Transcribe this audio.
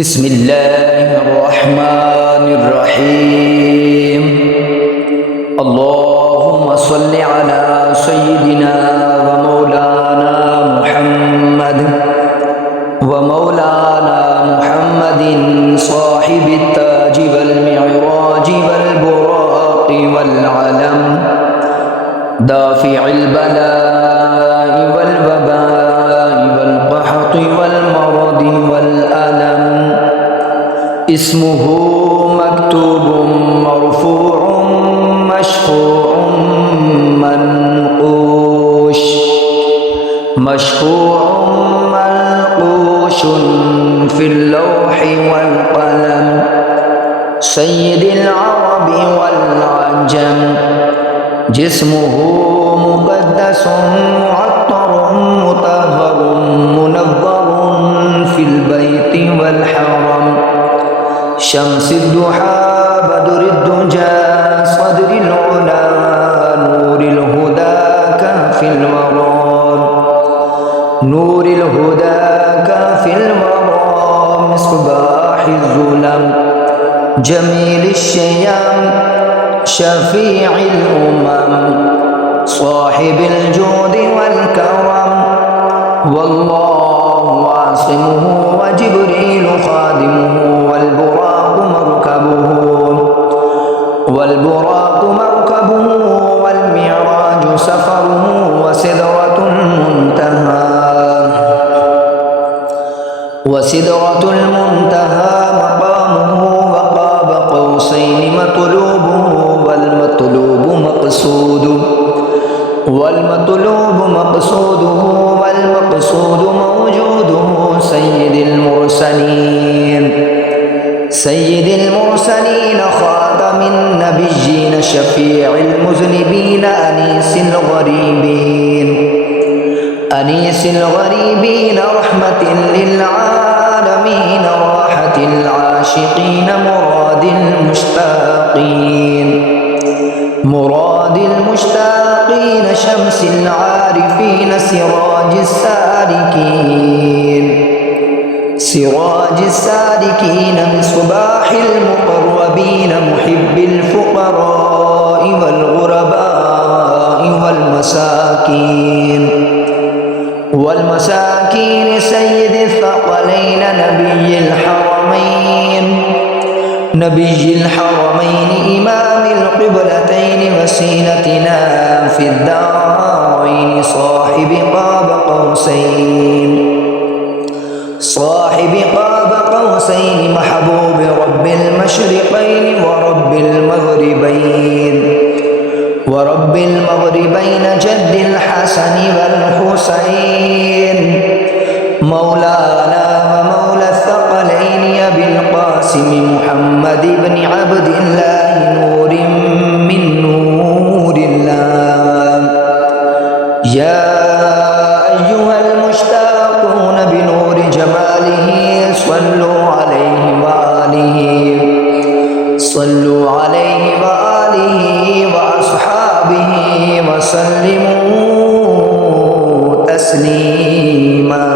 بسم الله الرحمن الرحيم. اللهم صل على سيدنا ومولانا محمد صاحب التاج والمعراج والبراق والعلم، دافع البلاء والوباء والقحط والمرض والألم. اسمه مكتوب مرفوع مشفوع منقوش، مشفوع منقوش في اللوح والقلم. سيد العرب والعجم، جسمه مقدس معطر مطهر منور في البيت والحرم. شمس الضحى بدر الدجى صدر العلا نور الهدى كافي الورى، نور الهدى كافي الورى مصباح الظلم. جميل الشيام شفيع الأمم، صاحب الجود والكرم. والله عاصمه وجبريل خادمه، والبراق مركبه والمعراج سفره. وسدرة المنتهى مقامه، وقاب قوسين مطلوبه. والمطلوب مقصوده والمقصود موجوده. سيد المرسلين خاتم النبيين شفيع المذنبين أنيس الغريبين رحمة للعالمين راحة العاشقين مراد المشتاقين شمس العارفين سراج السالكين مصباح المقربين محب الفقراء والغرباء والمساكين. سيد الثقلين نبي الحرمين إمام القبلتين وسيلتنا في الدارين. صاحب قاب قوسين محبوب رب المشرقين ورب المغربين جد الحسن والحسين. مولانا ومولى الثقلين أبي القاسم محمد بن عبد الله نور من نور الله. يا أيها المشتاقون بنور جماله صلوا عليه وآله وأصحابه وسلموا تسليما.